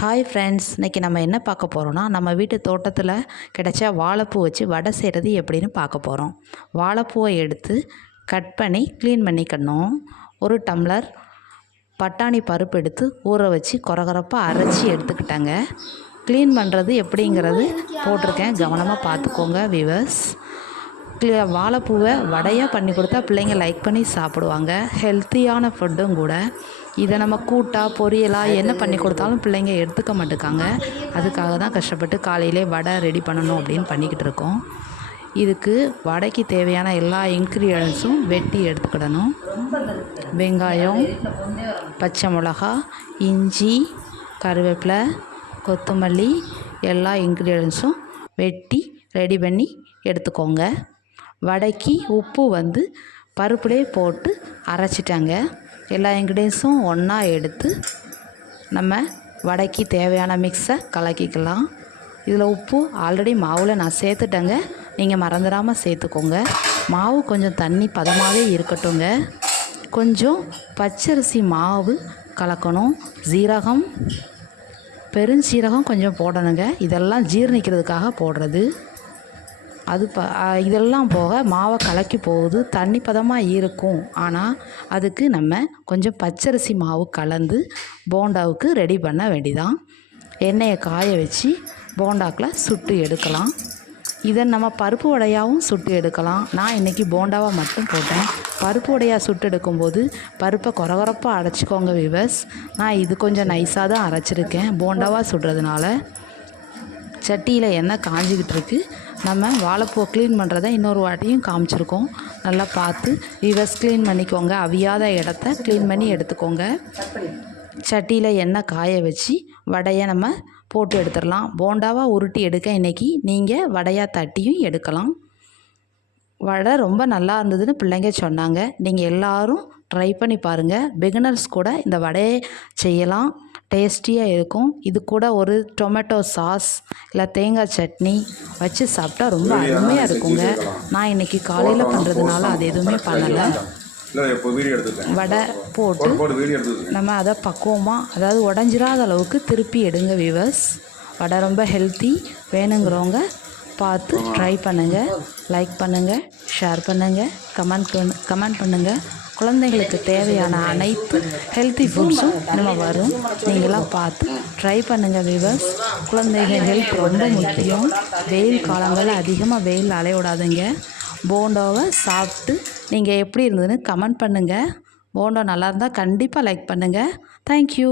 Hi friends இன்றைக்கி நம்ம என்ன பார்க்க போகிறோன்னா நம்ம வீட்டு தோட்டத்தில் கிடைச்ச வாழைப்பூ வச்சு வடை செய்கிறது எப்படின்னு பார்க்க போகிறோம் வாழைப்பூவை எடுத்து கட் பண்ணி க்ளீன் பண்ணிக்கணும் ஒரு டம்ளர் பட்டாணி பருப்பு எடுத்து ஊற வச்சு குறகுறப்பாக அரைச்சி எடுத்துக்கிட்டாங்க. க்ளீன் பண்ணுறது எப்படிங்கிறது போட்டிருக்கேன். கவனமாக பார்த்துக்கோங்க விவர்ஸ் வாழைப்பூவை வடையாக பண்ணி கொடுத்தா பிள்ளைங்க லைக் பண்ணி சாப்பிடுவாங்க. ஹெல்த்தியான ஃபுட்டும் கூட. இதை நம்ம கூட்டாக பொரியலாக என்ன பண்ணி கொடுத்தாலும் பிள்ளைங்க எடுத்துக்க மாட்டேக்காங்க. அதுக்காக தான் கஷ்டப்பட்டு காலையிலே வடை ரெடி பண்ணணும் அப்படின்னு பண்ணிக்கிட்டு இருக்கோம். இதுக்கு வடைக்கு தேவையான எல்லா இன்க்ரீடியன்ஸும் வெட்டி எடுத்துக்கிடணும். வெங்காயம் பச்சை மிளகா இஞ்சி கருவேப்பிலை கொத்தமல்லி எல்லா இன்க்ரீடியன்ஸும் வெட்டி ரெடி பண்ணி எடுத்துக்கோங்க. வடைக்கு உப்பு வந்து பருப்புலேயே போட்டு அரைச்சிட்டாங்க. எல்லா இன்க்ரீடியன்ஸும் ஒன்றா எடுத்து நம்ம வடைக்கு தேவையான மிக்ஸை கலக்கிக்கலாம். இதில் உப்பு ஆல்ரெடி மாவில் நான் சேர்த்துட்டேங்க. நீங்கள் மறந்துடாமல் சேர்த்துக்கோங்க. மாவு கொஞ்சம் தண்ணி பதமாகவே இருக்கட்டுங்க கொஞ்சம் பச்சரிசி மாவு கலக்கணும். ஜீரகம் பெருஞ்சீரகம் கொஞ்சம் போடணுங்க. இதெல்லாம் ஜீரணிக்கிறதுக்காக போடுறது. அது ப இதெல்லாம் போக மாவை கலக்கி போகுது தண்ணி பதமாக இருக்கும். ஆனால் அதுக்கு நம்ம கொஞ்சம் பச்சரிசி மாவு கலந்து போண்டாவுக்கு ரெடி பண்ண வேண்டிதான். எண்ணெயை காய வச்சு போண்டாக்கில் சுட்டு எடுக்கலாம். இதை நம்ம பருப்பு வடையாகவும் சுட்டு எடுக்கலாம். நான் இன்றைக்கி போண்டாவாக மட்டும் போட்டேன். பருப்பு வடையாக சுட்டு எடுக்கும்போது பருப்பை குறகுறப்பாக அரைச்சிக்கோங்க விவஸ் நான் இது கொஞ்சம் நைஸாக தான் அரைச்சிருக்கேன். போண்டாவாக சுடுறதுனால. சட்டியில் எண்ணெய் காஞ்சிக்கிட்டு இருக்குது நம்ம வாழைப்பூவை க்ளீன் பண்ணுறத இன்னொரு வாட்டியும் காமிச்சிருக்கோம். நல்லா பார்த்து ரிவர்ஸ் க்ளீன் பண்ணிக்கோங்க. அவியாத இடத்த க்ளீன் பண்ணி எடுத்துக்கோங்க. சட்டியில் எண்ணெய் காய வச்சு வடையை நம்ம போட்டு எடுத்துடலாம். போண்டாவாக உருட்டி எடுக்க இன்றைக்கி நீங்கள் வடையாக தட்டியும் எடுக்கலாம். வடை ரொம்ப நல்லா இருந்ததுன்னு பிள்ளைங்க சொன்னாங்க. நீங்கள் எல்லோரும் ட்ரை பண்ணி பாருங்கள் பிகினர்ஸ் கூட இந்த வடையை செய்யலாம். டேஸ்டியாக இருக்கும். இது கூட ஒரு டொமேட்டோ சாஸ் இல்லை தேங்காய் சட்னி வச்சு சாப்பிட்டா ரொம்ப அருமையாக இருக்குங்க. நான் இன்றைக்கி காலையில் பண்ணுறதுனால அது எதுவுமே பண்ணலை. வடை போட்டு நம்ம அதை பக்குவமாக அதாவது உடஞ்சிராத அளவுக்கு திருப்பி எடுங்க விவர்ஸ் வடை ரொம்ப ஹெல்த்தி வேணுங்கிறவங்க பார்த்து ட்ரை பண்ணுங்கள் லைக் பண்ணுங்கள் ஷேர் பண்ணுங்கள் கமெண்ட் கமெண்ட் பண்ணுங்கள் குழந்தைங்களுக்கு தேவையான அனைத்து ஹெல்த்தி ஃபுட்ஸும் நம்ம வரும். நீங்களாம் பார்த்து ட்ரை பண்ணுங்கள் விவர்ஸ் குழந்தைங்க ஹெல்த் ரொம்ப முக்கியம். வெயில் காலங்களில் அதிகமாக வெயில் அலைய போண்டோவை சாப்பிட்டு நீங்கள் எப்படி இருந்ததுன்னு கமெண்ட் பண்ணுங்கள் போண்டோ நல்லா இருந்தால் கண்டிப்பாக லைக் பண்ணுங்கள் தேங்க்யூ